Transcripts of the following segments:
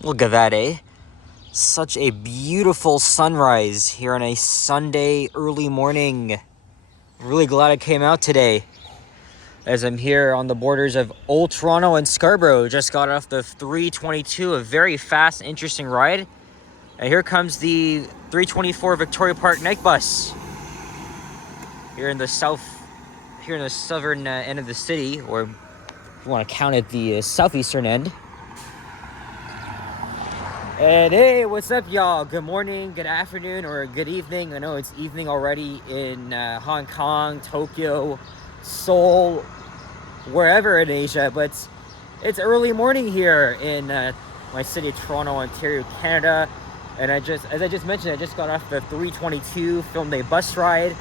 Look at that, eh? Such a beautiful sunrise here on a Sunday early morning. Really glad I came out today, as I'm here on the borders of Old Toronto and Scarborough. Just got off the 322, a very fast, interesting ride. And here comes the 324 Victoria Park night bus. Here in the southern end of the city, or if you want to count it, the southeastern end. And hey, what's up, y'all? Good morning, good afternoon, or good evening. I know it's evening already in Hong Kong, Tokyo, Seoul, wherever in Asia, but it's early morning here in my city of Toronto, Ontario, Canada. And as I just mentioned, I just got off the 322, filmed a bus ride,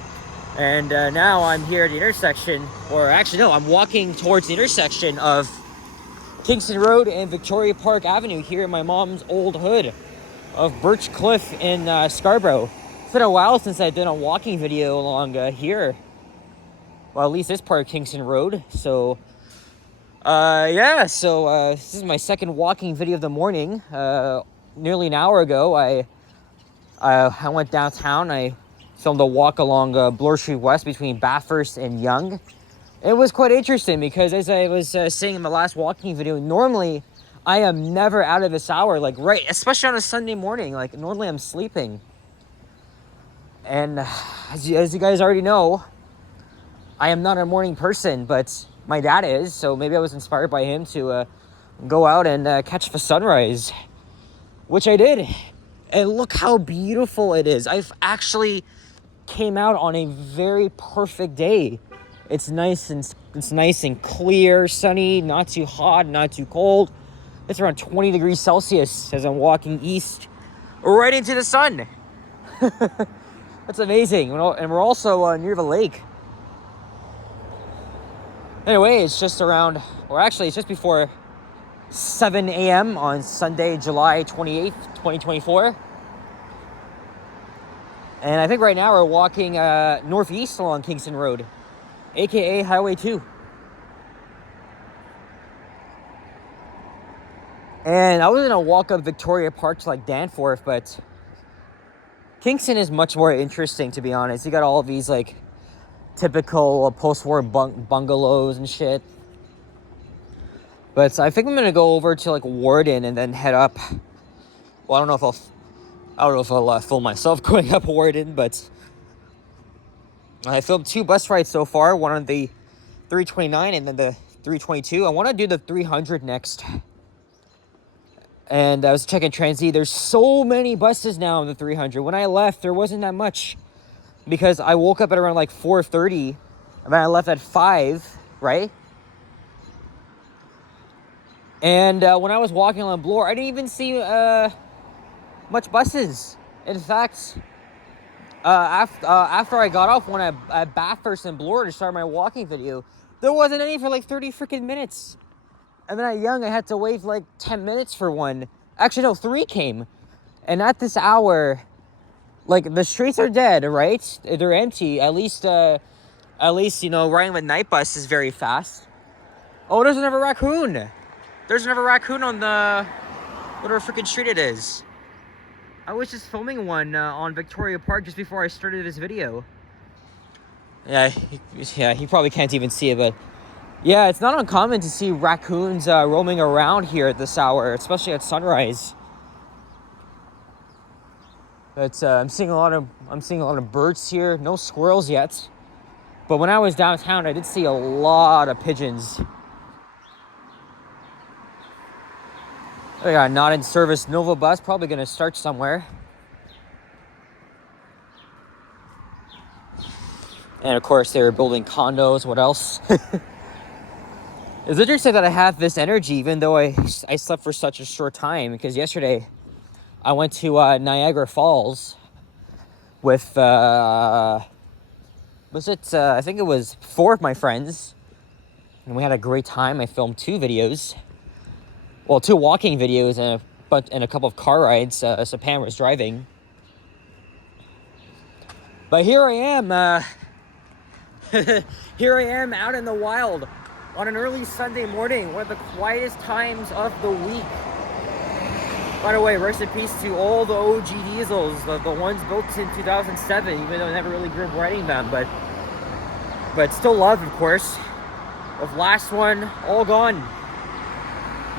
and now I'm here at the intersection, or actually no, I'm walking towards the intersection of Kingston Road and Victoria Park Avenue here in my mom's old hood of Birch Cliff in Scarborough. It's been a while since I've done a walking video along here. Well, at least this part of Kingston Road. So, this is my second walking video of the morning. Nearly an hour ago, I went downtown. I filmed a walk along Bloor Street West between Bathurst and Yonge. It was quite interesting because, as I was saying in the last walking video, normally I am never out of this hour, especially on a Sunday morning. Like, normally I'm sleeping. And as you guys already know, I am not a morning person, but my dad is, so maybe I was inspired by him to go out and catch the sunrise, which I did. And look how beautiful it is. I've actually came out on a very perfect day. It's nice and clear, sunny, not too hot, not too cold. It's around 20 degrees Celsius as I'm walking east, right into the sun. That's amazing. And we're also near the lake. Anyway, it's just before 7 a.m. on Sunday, July 28th, 2024. And I think right now we're walking northeast along Kingston Road, aka Highway 2. And I was gonna walk up Victoria Park to Danforth, but Kingston is much more interesting, to be honest. You got all of these typical post-war bungalows and shit. But I think I'm gonna go over to Warden and then head up. Well, I don't know if I'll film myself going up Warden, but I filmed 2 bus rides so far, one on the 329 and then the 322. I want to do the 300 next. And I was checking Transy. There's so many buses now on the 300. When I left, there wasn't that much, because I woke up at around 4:30, and then I left at 5, right? And when I was walking along Bloor, I didn't even see much buses. In fact, after I got off one at Bathurst and Bloor to start my walking video, there wasn't any for 30 freaking minutes. And then at Yonge, I had to wait 10 minutes for one. Actually, no, 3 came. And at this hour, the streets are dead, right? They're empty. At least, riding with night bus is very fast. Oh, there's another raccoon. There's another raccoon on whatever freaking street it is. I was just filming one on Victoria Park just before I started this video. Yeah, he probably can't even see it, but yeah, it's not uncommon to see raccoons roaming around here at this hour, especially at sunrise. But I'm seeing a lot of birds here. No squirrels yet, but when I was downtown, I did see a lot of pigeons. I got a not in service Nova bus, probably gonna start somewhere. And of course, they were building condos. What else? It's interesting that I have this energy, even though I slept for such a short time, because yesterday I went to Niagara Falls with, I think it was 4 of my friends, and we had a great time. I filmed 2 videos. Well, 2 walking videos and a couple of car rides. So Pam was driving. But here I am. Here I am out in the wild on an early Sunday morning, one of the quietest times of the week. By the way, rest in peace to all the OG diesels, the ones built in 2007, even though I never really grew up riding them, but still love, of course. The last one, all gone.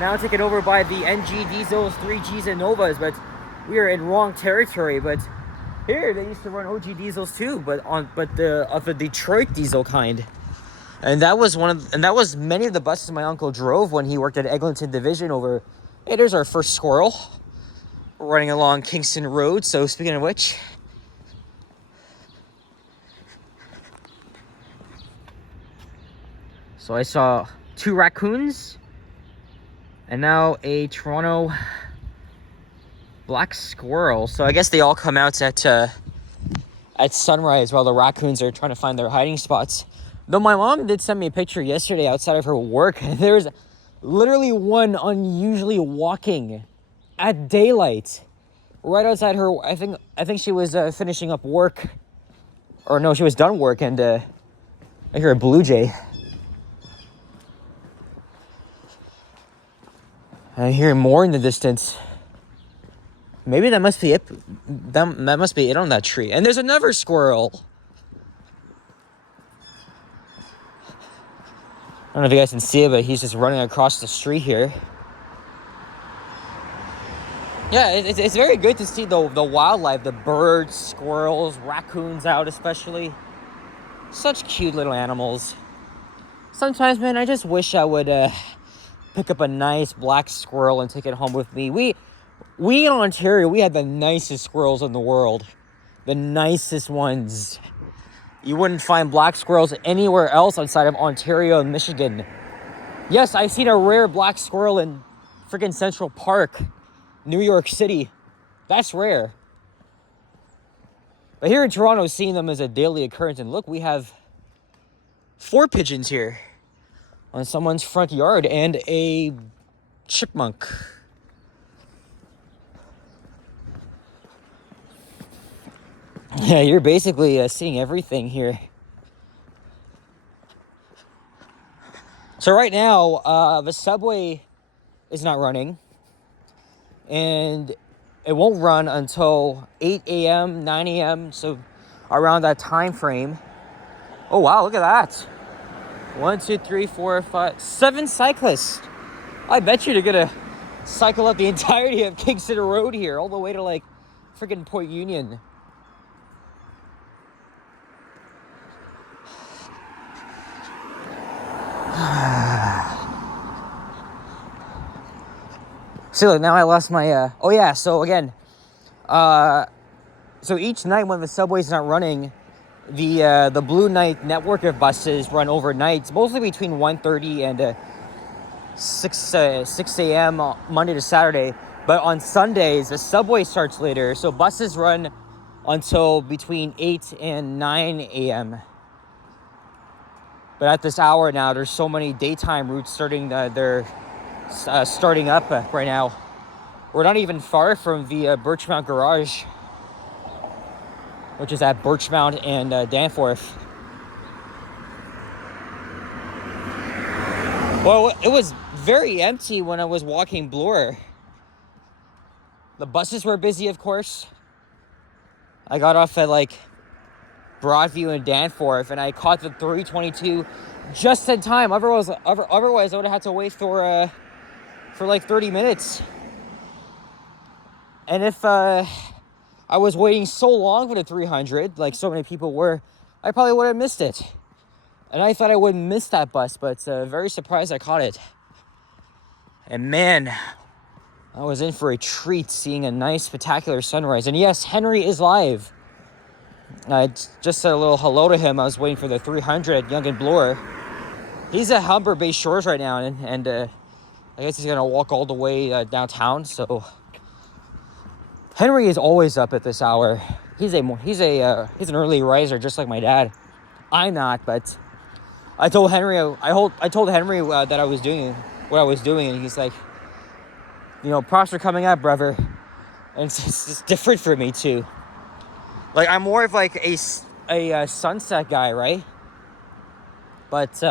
Now taken over by the NG diesels, 3Gs, and Novas, but we are in wrong territory. But here they used to run OG diesels too, but of the Detroit diesel kind. And that was many of the buses my uncle drove when he worked at Eglinton Division over. Hey, there's our first squirrel running along Kingston Road. So speaking of which, so I saw 2 raccoons and now a Toronto black squirrel. So I guess they all come out at sunrise while the raccoons are trying to find their hiding spots. Though my mom did send me a picture yesterday outside of her work, and there's literally one unusually walking at daylight right outside her. I think she was finishing up work, or no, she was done work, and I hear a blue jay. I hear more in the distance. Maybe that must be it. That must be it on that tree. And there's another squirrel. I don't know if you guys can see it, but he's just running across the street here. Yeah, it's very good to see the wildlife, the birds, squirrels, raccoons out especially. Such cute little animals. Sometimes, man, I just wish I would pick up a nice black squirrel and take it home with me. We in Ontario, we had the nicest squirrels in the world. The nicest ones. You wouldn't find black squirrels anywhere else outside of Ontario and Michigan. Yes, I've seen a rare black squirrel in freaking Central Park, New York City. That's rare. But here in Toronto, seeing them is a daily occurrence. And look, we have 4 pigeons here on someone's front yard and a chipmunk. Yeah, you're basically seeing everything here. So right now, the subway is not running. And it won't run until 8 a.m., 9 a.m., so around that time frame. Oh, wow, look at that. 1, 2, 3, 4, 5, 7 cyclists. I bet you they're going to cycle up the entirety of Kingston Road here, all the way to, like, freaking Point Union. See, look, now I lost my, oh yeah, so again, so each night when the subway's not running, the Blue Night network of buses run overnight, mostly between 1:30 and 6 a.m. Monday to Saturday. But on Sundays, the subway starts later, so buses run until between 8 and 9 a.m. But at this hour now, there's so many daytime routes starting up right now. We're not even far from the Birchmount Garage, which is at Birchmount and Danforth. Well, it was very empty when I was walking Bloor. The buses were busy, of course. I got off at like Broadview and Danforth, and I caught the 322 just in time. Otherwise I would have had to wait for like 30 minutes. And if I was waiting so long for the 300, like so many people were, I probably would have missed it. And I thought I wouldn't miss that bus, but very surprised I caught it. And man, I was in for a treat seeing a nice spectacular sunrise. And yes, Henry is live. I just said a little hello to him. I was waiting for the 300 at Yonge and Bloor. He's at Humber Bay Shores right now, and I guess he's gonna walk all the way downtown. So Henry is always up at this hour. He's an early riser, just like my dad. I'm not, but I told Henry that I was doing what I was doing, and he's like, you know, props for coming up, brother. And it's just different for me too. Like, I'm more of like a sunset guy, right? But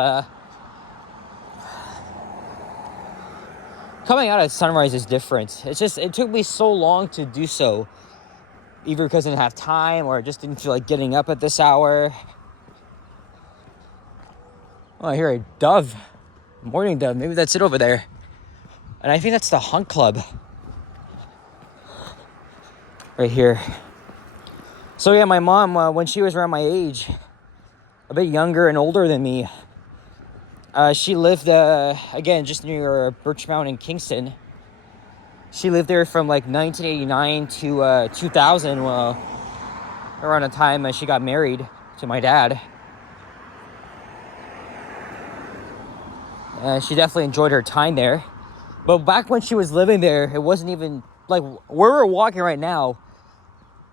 coming out at sunrise is different. It's just, it took me so long to do so. Either because I didn't have time or I just didn't feel like getting up at this hour. Oh, I hear a dove. Morning dove. Maybe that's it over there. And I think that's the Hunt Club. Right here. So yeah, my mom, when she was around my age, a bit younger and older than me, she lived, again, just near Birchmount in Kingston. She lived there from like 1989 to 2000, around the time she got married to my dad. She definitely enjoyed her time there. But back when she was living there, it wasn't even, like, where we're walking right now,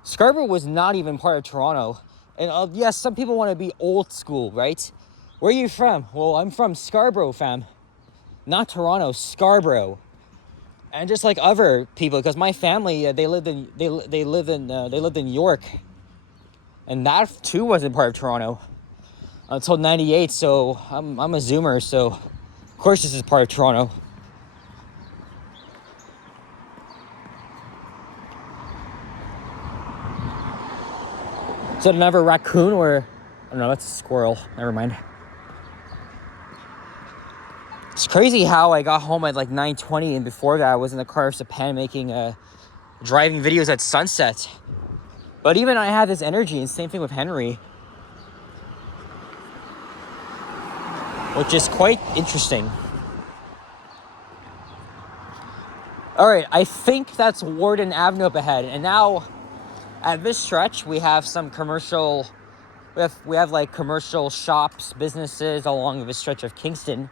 Scarborough was not even part of Toronto. And yes, some people want to be old school, right? Where are you from? Well, I'm from Scarborough, fam. Not Toronto, Scarborough. And just like other people, because my family, they lived in York, and that too wasn't part of Toronto until '98. So I'm a Zoomer, so of course this is part of Toronto. Is that another raccoon or? Oh no, that's a squirrel. Never mind. It's crazy how I got home at like 9:20, and before that I was in the car of Japan making driving videos at sunset. But even I had this energy, and same thing with Henry, which is quite interesting. All right, I think that's Warden Avenue up ahead, and now at this stretch we have some commercial. We have like commercial shops, businesses along this stretch of Kingston.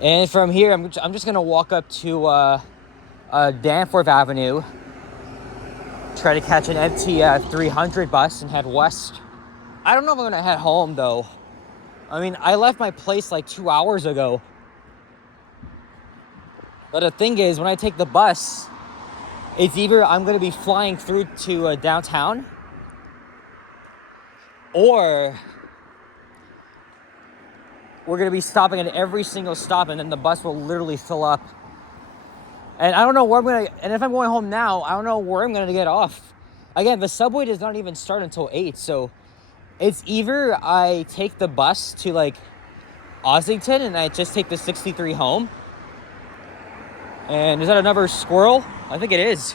And from here, I'm just going to walk up to Danforth Avenue, try to catch an empty 300 bus and head west. I don't know if I'm going to head home, though. I mean, I left my place like 2 hours ago. But the thing is, when I take the bus, it's either I'm going to be flying through to downtown, or we're going to be stopping at every single stop, and then the bus will literally fill up. And I don't know where I'm going to... And if I'm going home now, I don't know where I'm going to get off. Again, the subway does not even start until 8, so it's either I take the bus to, like, Ossington, and I just take the 63 home. And is that another squirrel? I think it is.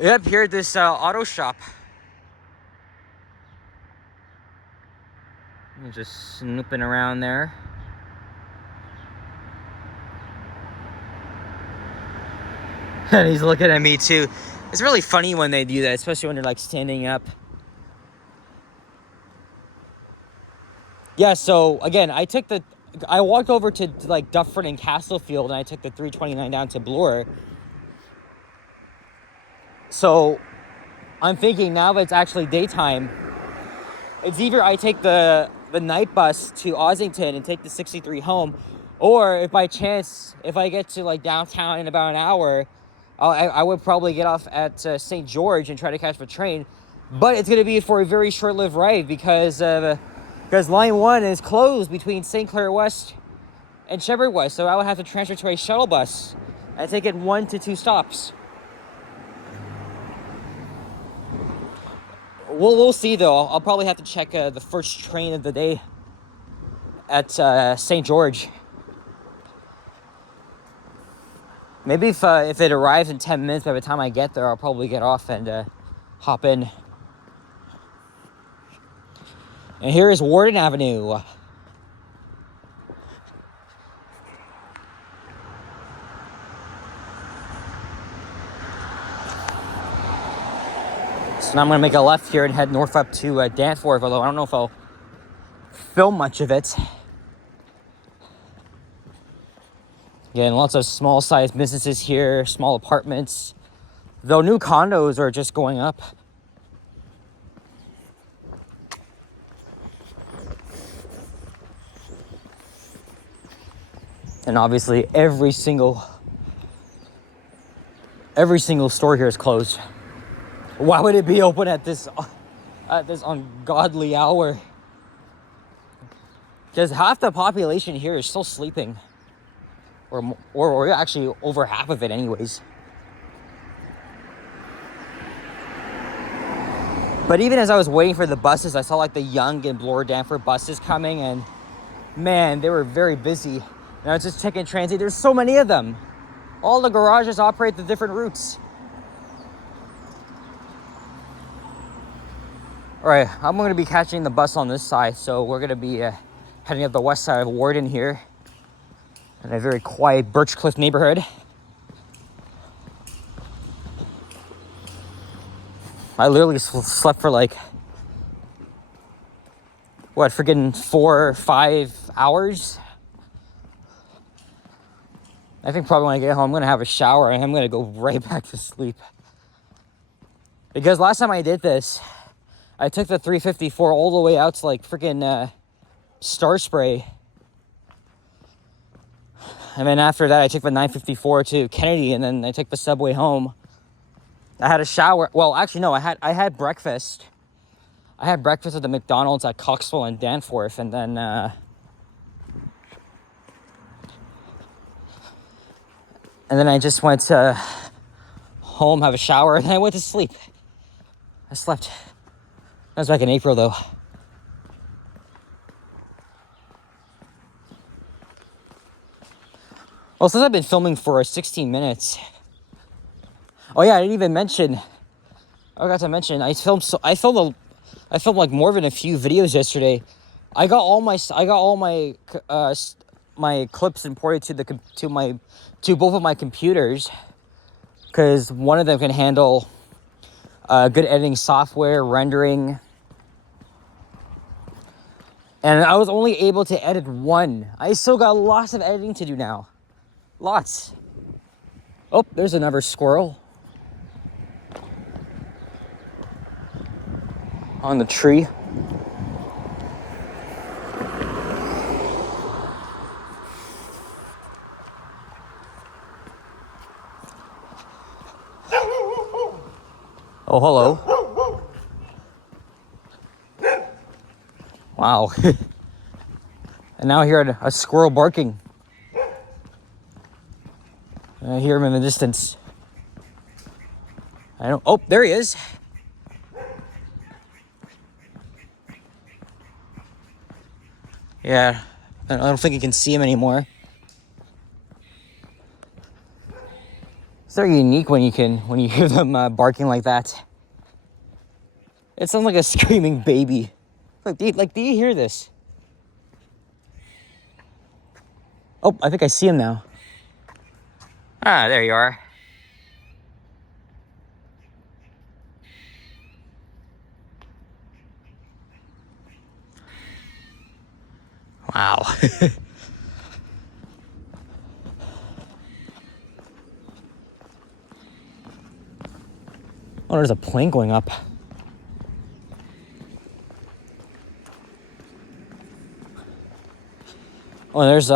Yep, here at this auto shop. I'm just snooping around there. And he's looking at me too. It's really funny when they do that, especially when they're like standing up. Yeah, so again, I walked over to like Dufferin and Castlefield, and I took the 329 down to Bloor. So I'm thinking now that it's actually daytime, it's either I take the night bus to Ossington and take the 63 home, or if by chance, if I get to like downtown in about an hour, I would probably get off at St. George and try to catch the train. But it's going to be for a very short-lived ride because Line 1 is closed between St. Clair West and Shepherd West, so I would have to transfer to a shuttle bus and take it 1 to 2 stops. We'll see, though. I'll probably have to check the first train of the day at St. George. Maybe if it arrives in 10 minutes, by the time I get there, I'll probably get off and hop in. And here is Warden Avenue. So now I'm going to make a left here and head north up to Danforth, although I don't know if I'll film much of it. Again, lots of small-sized businesses here, small apartments, though new condos are just going up. And obviously, every single store here is closed. Why would it be open at this ungodly hour? Because half the population here is still sleeping. Or actually over half of it anyways. But even as I was waiting for the buses, I saw like the Yonge and Bloor Danforth buses coming, and man, they were very busy. And I was just checking transit. There's so many of them. All the garages operate the different routes. All right, I'm going to be catching the bus on this side, so we're going to be heading up the west side of Warden here in a very quiet Birchcliff neighborhood. I literally slept for like, what, freaking 4 or 5 hours? I think probably when I get home, I'm going to have a shower and I'm going to go right back to sleep. Because last time I did this, I took the 354 all the way out to like freaking Star Spray. And then after that, I took the 954 to Kennedy, and then I took the subway home. I had a shower. Well, actually, no, I had breakfast. I had breakfast at the McDonald's at Coxwell and Danforth, and then I just went to home, have a shower, and then I went to sleep. I slept. That was back in April, though. Well, since I've been filming for 16 minutes. Oh yeah, I didn't even mention. I forgot to mention. I filmed like more than a few videos yesterday. I got all my my clips imported to both of my computers, because one of them can handle good editing software, rendering. And I was only able to edit one. I still got lots of editing to do now. Lots. Oh, there's another squirrel. On the tree. Oh, hello. Wow. And now I hear a squirrel barking. I hear him in the distance. Oh, there he is. Yeah, I don't think you can see him anymore. It's very unique when you hear them barking like that. It sounds like a screaming baby. Do you hear this? Oh, I think I see him now. Ah, there you are. Wow. Oh, there's a plane going up. Oh, there's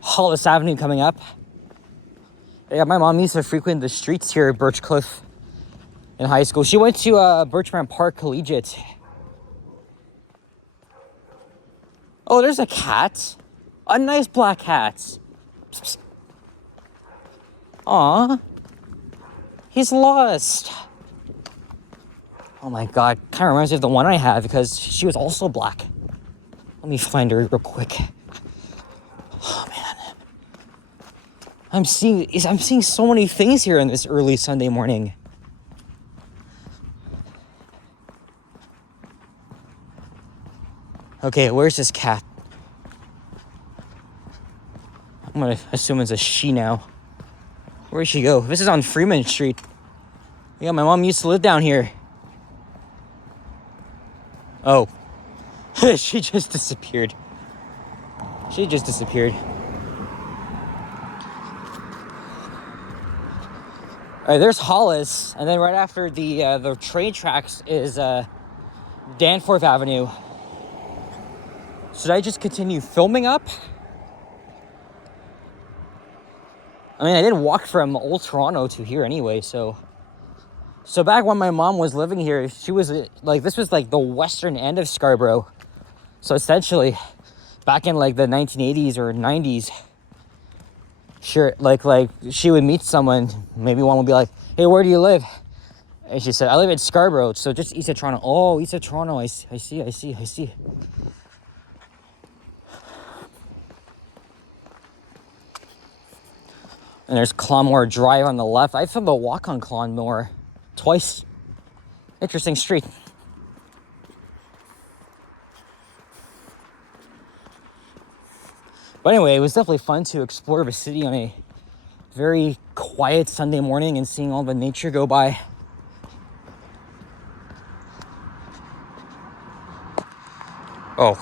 Hollis Avenue coming up. Yeah, my mom used to frequent the streets here at Birchcliff in high school. She went to Birchmount Park Collegiate. Oh, there's a cat. A nice black cat. Aw. He's lost. Oh my god. Kind of reminds me of the one I have, because she was also black. Let me find her real quick. Oh man. I'm seeing so many things here on this early Sunday morning. Okay, where's this cat? I'm gonna assume it's a she now. Where'd she go? This is on Freeman Street. Yeah, my mom used to live down here. Oh. She just disappeared. Alright, there's Hollis, and then right after the train tracks is Danforth Avenue. Should I just continue filming up? I mean, I did walk from Old Toronto to here anyway, so back when my mom was living here, she was like, this was like the western end of Scarborough. So essentially, back in like the 1980s or 90s, sure, like she would meet someone, maybe one would be like, hey, where do you live? And she said, I live in Scarborough, so just east of Toronto. Oh, east of Toronto, I see. And there's Clonmore Drive on the left. I've filmed a walk on Clonmore twice. Interesting street. But anyway, it was definitely fun to explore the city on a very quiet Sunday morning and seeing all the nature go by.